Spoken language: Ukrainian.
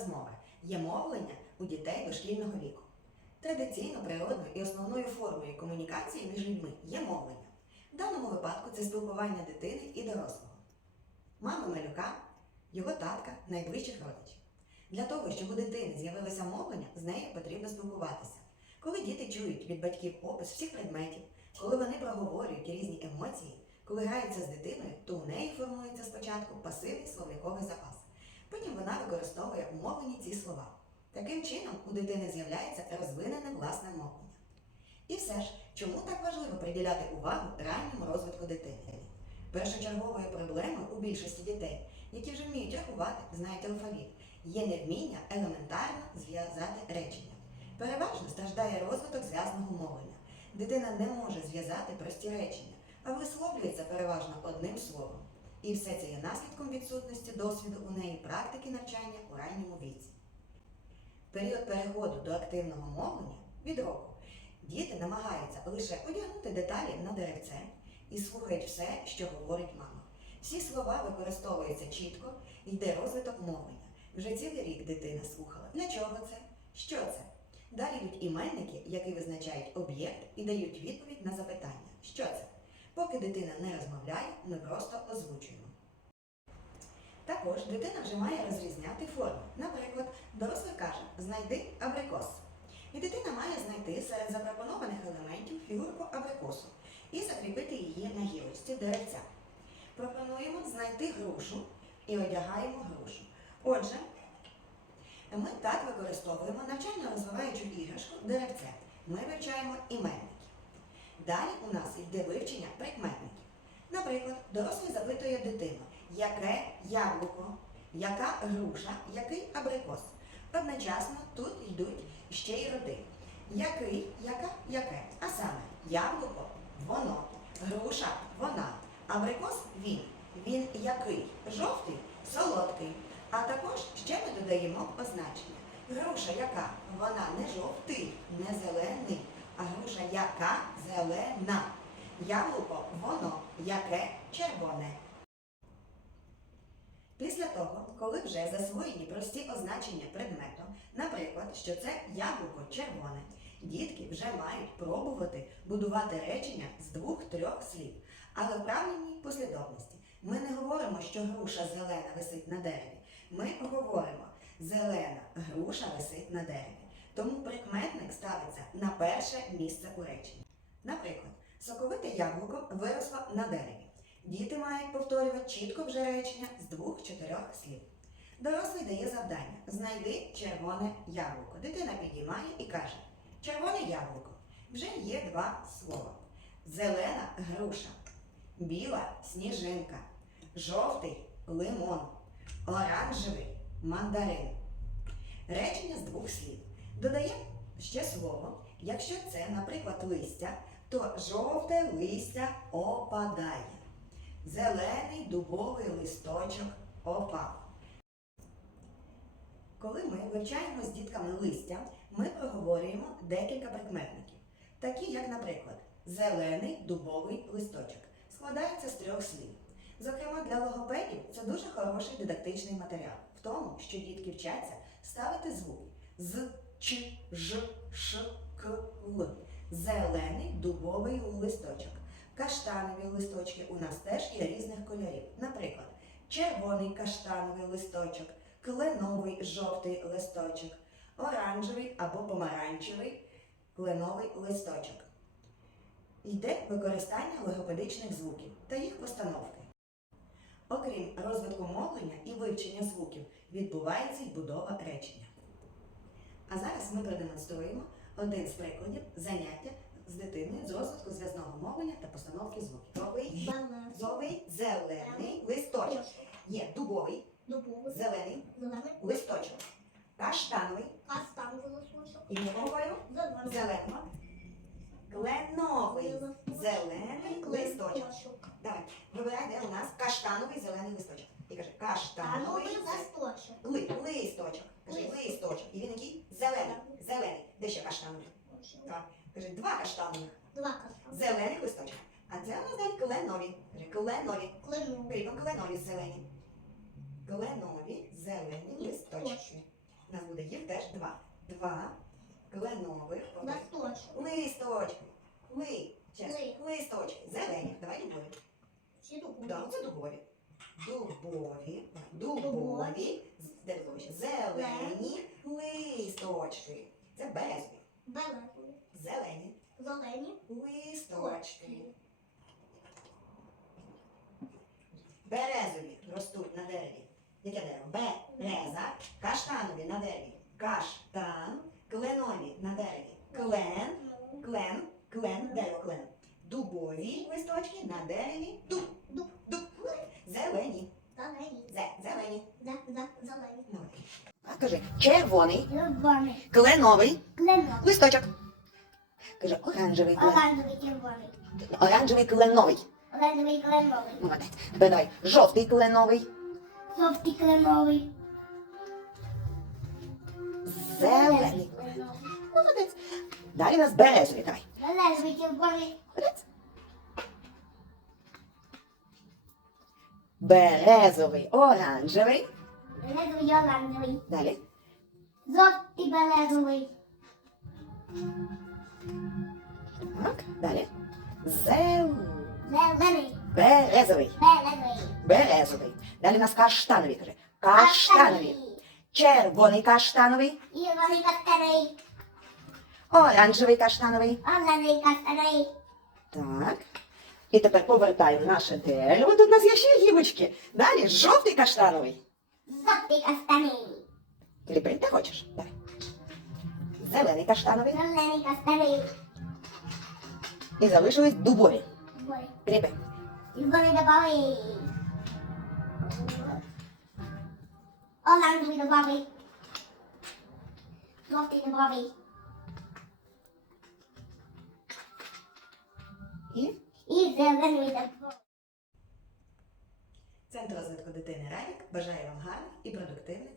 розмови, є мовлення у дітей дошкільного віку. Традиційно природною і основною формою комунікації між людьми є мовлення. В даному випадку це спілкування дитини і дорослого, мами малюка, його татка, найближчих родичів. Для того, щоб у дитини з'явилося мовлення, з нею потрібно спілкуватися. Коли діти чують від батьків опис всіх предметів, коли вони проговорюють різні емоції, коли граються з дитиною, то у неї формується спочатку пасивний словниковий запас. Потім вона використовує у мовленні ці слова. Таким чином у дитини з'являється розвинене власне мовлення. І все ж, чому так важливо приділяти увагу ранньому розвитку дитини? Першочерговою проблемою у більшості дітей, які вже вміють рахувати, знають алфавіт, є невміння елементарно зв'язати речення. Переважно страждає розвиток зв'язного мовлення. Дитина не може зв'язати прості речення, а висловлюється переважно одним словом. І все це є наслідком відсутності досвіду у неї практики навчання у ранньому віці. Період переходу до активного мовлення від року діти намагаються лише одягнути деталі на деревце і слухають все, що говорить мама. Всі слова використовуються чітко, йде розвиток мовлення. Вже цілий рік дитина слухала. Для чого це? Що це? Далі йдуть іменники, які визначають об'єкт і дають відповідь на запитання. Що це? Поки дитина не розмовляє, ми просто озвучуємо. Також дитина вже має розрізняти форми. Наприклад, дорослий каже знайди абрикос. І дитина має знайти серед запропонованих елементів фігурку абрикосу і закріпити її на гілочці деревця. Пропонуємо знайти грушу і одягаємо грушу. Отже, ми так використовуємо навчально розвиваючу іграшку деревце. Ми вивчаємо іменники. Далі у нас йде вивчення прикметників. Наприклад, дорослий запитує дитину, яке яблуко, яка груша, який абрикос. Одночасно тут йдуть ще й роди. Який, яка, яке. А саме яблуко воно, груша вона, абрикос він. Він який? Жовтий, солодкий. А також ще ми додаємо означення. Груша яка? Вона не жовтий, не зелений, яка зелена. Яблуко воно яке червоне. Після того, коли вже засвоєні прості означення предмету, наприклад, що це яблуко червоне, дітки вже мають пробувати будувати речення з двох-трьох слів, але в правильній послідовності. Ми не говоримо, що груша зелена висить на дереві. Ми говоримо, зелена груша висить на дереві. Тому прикметник ставиться на перше місце у реченні. Наприклад, соковите яблуко виросло на дереві. Діти мають повторювати чітко вже речення з двох-чотирьох слів. Дорослий дає завдання: знайди червоне яблуко. Дитина підіймає і каже: червоне яблуко. Вже є два слова: зелена груша, біла сніжинка, жовтий лимон, оранжевий мандарин. Речення з двох слів. Додаємо ще слово. Якщо це, наприклад, листя, то жовте листя опадає. Зелений дубовий листочок опав. Коли ми вивчаємо з дітками листя, ми проговорюємо декілька прикметників, такі як, наприклад, зелений дубовий листочок. Складається з трьох слів. Зокрема, для логопедів це дуже хороший дидактичний матеріал в тому, що дітки вчаться ставити звуки з, ч, ж, ш, к, л. Зелений дубовий листочок. Каштанові листочки у нас теж є різних кольорів. Наприклад, червоний каштановий листочок, кленовий жовтий листочок, оранжевий або помаранчевий кленовий листочок. Йде використання логопедичних звуків та їх постановки. Окрім розвитку мовлення і вивчення звуків, відбувається й будова речення. А зараз ми продемонструємо один з прикладів заняття з дитиною з розвитку зв'язного мовлення та постановки звуків. Банан. зовий, зелений листочок. Є дубовий, Дубовий. зелений Зелений. листочок. Каштановий. Каштановий листочок. І говорю Зелений. зеленого. Кленовий зелений листочок. Давай, вибирай, де у нас каштановий зелений листочок. І кажи каштановий Каштановий листочок. ли, листочок. Кажи листочок. І він який? Зелений. Зелений. Де ще каштановий? Так. Кажи два каштанових. Два каштанових. Зелених листочок. А це у нас далі кленові. Кажи кленові. Кленовий. Кріпом кленові зелені. Кленові зелені листочки. У нас буде їх теж два. Два кленових Листочок. листочки. Ли. Ли. Листочки. Зелені. Давай дубові. Всі дубові. Да, це дубові. Дубові. Дубові. Дубові. Де дубові? Зелені листочки. Це березові. Белезові. Зелені Зелені. листочки. Березові ростуть на дереві. Яке дерево? Береза. Каштанові на дереві. Каштан. Кленові на дереві. Клен. Клен. Клен. Дерево клен. Дубові листочки на дереві. Дуб. Дуб. Дуб. Зелені. Зелені. Зе. Зелені. Зе. Зе. Зелені. А кажи, червоний, Червоний. кленовий Кленовий. листочок. Каже, оранжевий. Оранжевий червоний. Оранжевий кленовий. Оранжевий кленовий. Молодець. Давай. Жовтий кленовий. Жовтий кленовий. Зелений. кленовий. Молодець. Далі у нас березові. Давай. Белезовий червоний. Молодець. Березовий, оранжевий. Белезовий оранжевий. Далі. Жовтий белезовий. Так. Далі. Зел. Зелений. Березовий. Белезовий. Березовий. Далі у нас каштанові. Каже. Каштанові. Червоний каштановий. І вони кастаний. Оранжевий каштановий. Оранжевий кастаний. Так. І тепер повертаємо наше дерево. Тут у нас є ще гілочки. Далі жовтий каштановий. Жовтий кастаний. Кріпи, ти хочеш? Давай. Зелений каштановий. Зелений кастаний. І залишились дубові. Ой. Кріпи. І вони добавили. Оранжевий добавий. Жовтий добавий. І І зелений добавий. Центр розвитку дитини Равік бажає вам гарних і продуктивних